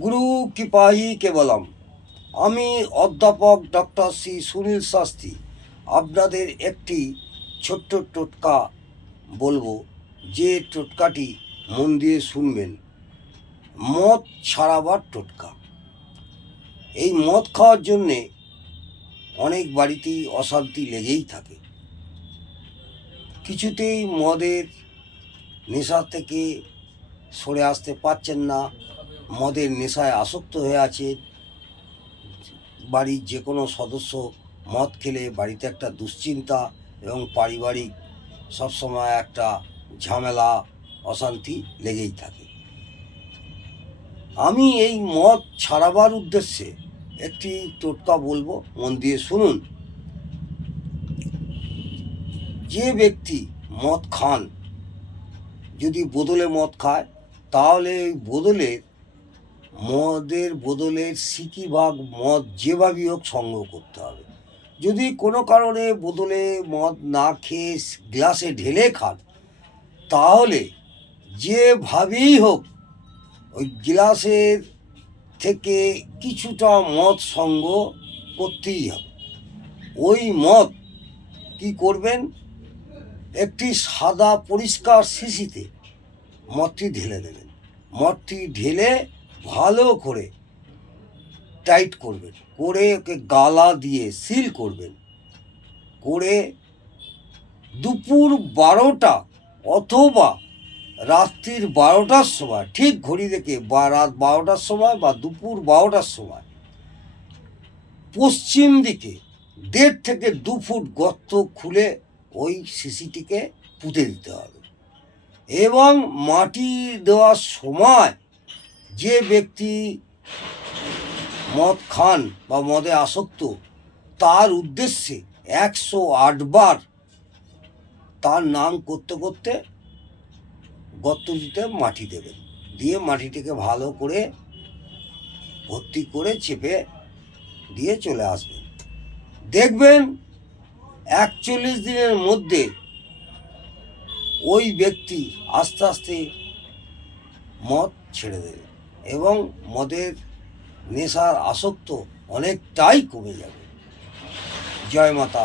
গুরু কৃপাহি কেবলম। আমি অধ্যাপক ডক্টর শ্রী সুনীল শাস্ত্রী আপনাদের একটি ছোট্ট টোটকা বলবো, যে টোটকাটি মন দিয়ে শুনবেন। মদ ছাড়াবার টোটকা। এই মদ খাওয়ার জন্যে অনেক বাড়িতেই অশান্তি লেগেই থাকে। কিছুতেই মদের নেশা থেকে সরে আসতে পারছেন না, মদের নেশায় আসক্ত হয়ে আছে। বাড়ির যে কোনো সদস্য মদ খেলে বাড়িতে একটা দুশ্চিন্তা এবং পারিবারিক সবসময় একটা ঝামেলা, অশান্তি লেগেই থাকে। আমি এই মদ ছাড়াবার উদ্দেশ্যে একটি টোটকা বলবো, মন দিয়ে শুনুন। যে ব্যক্তি মদ খান, যদি বোতলে মদ খায়, তাহলে ওই মদের বোতলের সিকি ভাগ মদ যেভাবেই হোক সংগ্রহ করতে হবে। যদি কোনো কারণে বোতলে মদ না খেয়ে গ্লাসে ঢেলে খান, তাহলে যেভাবেই হোক ওই গ্লাসের থেকে কিছুটা মদ সংগ্রহ করতেই হবে। ওই মদ কি করবেন, একটি সাদা পরিষ্কার শিশিতে মদটি ঢেলে দেবেন। মদটি ঢেলে ভালো করে টাইট করবেন, করে ওকে গালা দিয়ে সিল করবেন। করে দুপুর 12টা অথবা রাত্রির 12টার সময়, ঠিক ঘড়ি দেখে, বা রাত 12টার সময় বা দুপুর 12টার সময় পশ্চিম দিকে 1.5 থেকে 2 ফুট গর্ত খুলে ওই শিশিটিকে পুঁতে দিতে হবে। এবং মাটি দেওয়ার সময় যে ব্যক্তি মদ খান বা মদে আসক্ত, তার উদ্দেশ্যে 108 বার তার নাম করতে করতে গর্তটিতে মাটি দেবেন। দিয়ে মাটিটিকে ভালো করে ভর্তি করে চেপে দিয়ে চলে আসবেন। দেখবেন 41 দিনের মধ্যে ওই ব্যক্তি আস্তে আস্তে মদ ছেড়ে দেবে এবং মদের নেশার আসক্ত অনেকটাই কমে যাবে। জয় মাতা।